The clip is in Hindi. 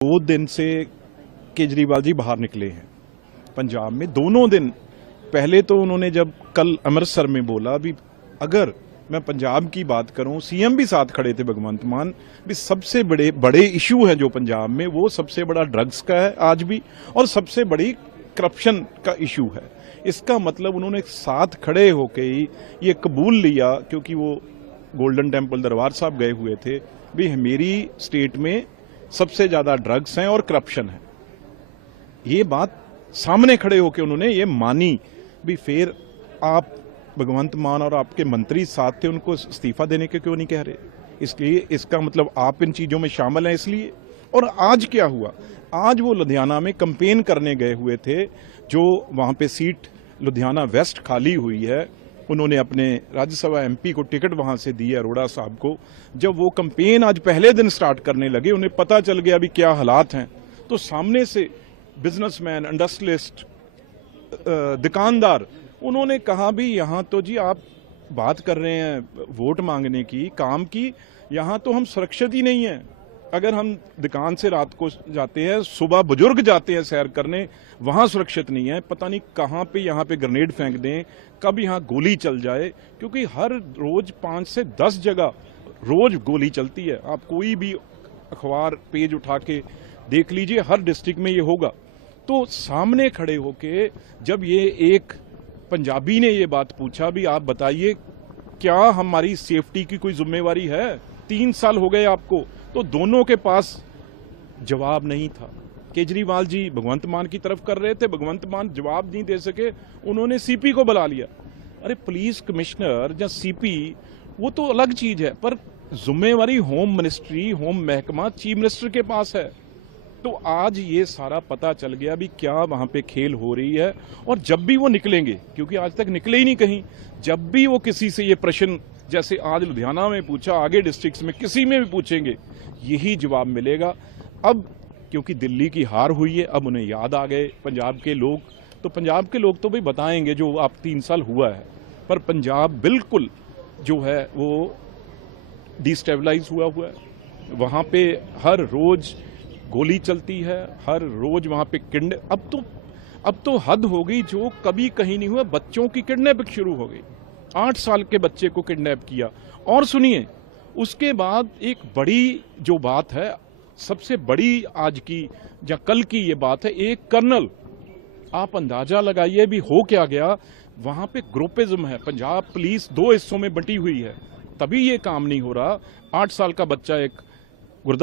2 दिन से केजरीवाल जी बाहर निकले हैं पंजाब में। दोनों दिन पहले तो उन्होंने जब कल अमृतसर में बोला भी अगर मैं पंजाब की बात करूं, सीएम भी साथ खड़े थे भगवंत मान, भी सबसे बड़े इशू है जो पंजाब में, वो सबसे बड़ा ड्रग्स का है आज भी, और सबसे बड़ी करप्शन का इशू है। इसका मतलब उन्होंने साथ खड़े होके ही ये कबूल लिया, क्योंकि वो गोल्डन टेम्पल दरबार साहब गए हुए थे, भी मेरी स्टेट में सबसे ज्यादा ड्रग्स हैं और करप्शन है। ये बात सामने खड़े होकर उन्होंने ये मानी। भी फिर आप भगवंत मान और आपके मंत्री साथ थे, उनको इस्तीफा देने के क्यों नहीं कह रहे? इसलिए इसका मतलब आप इन चीजों में शामिल हैं इसलिए। और आज क्या हुआ, आज वो लुधियाना में कैंपेन करने गए हुए थे, जो वहां पे सीट लुधियाना वेस्ट खाली हुई है, उन्होंने अपने राज्यसभा एमपी को टिकट वहां से दी, अरोड़ा साहब को। जब वो कैंपेन आज पहले दिन स्टार्ट करने लगे, उन्हें पता चल गया अभी क्या हालात हैं, तो सामने से बिजनेसमैन, इंडस्ट्रियलिस्ट, दुकानदार, उन्होंने कहा भी यहाँ तो जी आप बात कर रहे हैं वोट मांगने की, काम की, यहाँ तो हम सुरक्षित ही नहीं है। अगर हम दुकान से रात को जाते हैं, सुबह बुजुर्ग जाते हैं सैर करने, वहां सुरक्षित नहीं है। पता नहीं कहां पे यहाँ पे ग्रेनेड फेंक दें, कब यहाँ गोली चल जाए, क्योंकि हर रोज 5 से 10 जगह रोज गोली चलती है। आप कोई भी अखबार पेज उठा के देख लीजिए, हर डिस्ट्रिक्ट में ये होगा। तो सामने खड़े होके जब ये एक पंजाबी ने ये बात पूछा भी आप बताइए क्या हमारी सेफ्टी की कोई जिम्मेवारी है, 3 साल हो गए आपको, तो दोनों के पास जवाब नहीं था। केजरीवाल जी भगवंत मान की तरफ कर रहे थे, भगवंत मान जवाब नहीं दे सके, उन्होंने सीपी को बुला लिया। अरे पुलिस कमिश्नर या सीपी वो तो अलग चीज है, पर जिम्मेवारी होम मिनिस्ट्री, होम महकमा चीफ मिनिस्टर के पास है। तो आज ये सारा पता चल गया भी क्या वहां पे खेल हो रही है। और जब भी वो निकलेंगे, क्योंकि आज तक निकले ही नहीं कहीं, जब भी वो किसी से ये प्रश्न जैसे आज लुधियाना में पूछा, आगे डिस्ट्रिक्ट्स में किसी में भी पूछेंगे, यही जवाब मिलेगा। अब क्योंकि दिल्ली की हार हुई है, अब उन्हें याद आ गए पंजाब के लोग, तो पंजाब के लोग तो भाई बताएंगे जो अब 3 साल हुआ है। पर पंजाब बिल्कुल जो है वो डिस्टेबलाइज हुआ है। वहां पे हर रोज गोली चलती है, हर रोज वहां पे अब तो हद हो गई जो कभी कहीं नहीं हुआ। बच्चों की किडनैपिंग शुरू हो गई, 8 साल के बच्चे को किडनैप किया। और सुनिए, उसके बाद एक बड़ी जो बात है, सबसे बड़ी आज की या कल की ये बात है, एक कर्नल, आप अंदाजा लगाइए भी हो क्या गया। वहां पे ग्रुपिज्म है, पंजाब पुलिस 2 हिस्सों में बंटी हुई है, तभी ये काम नहीं हो रहा। 8 साल का बच्चा एक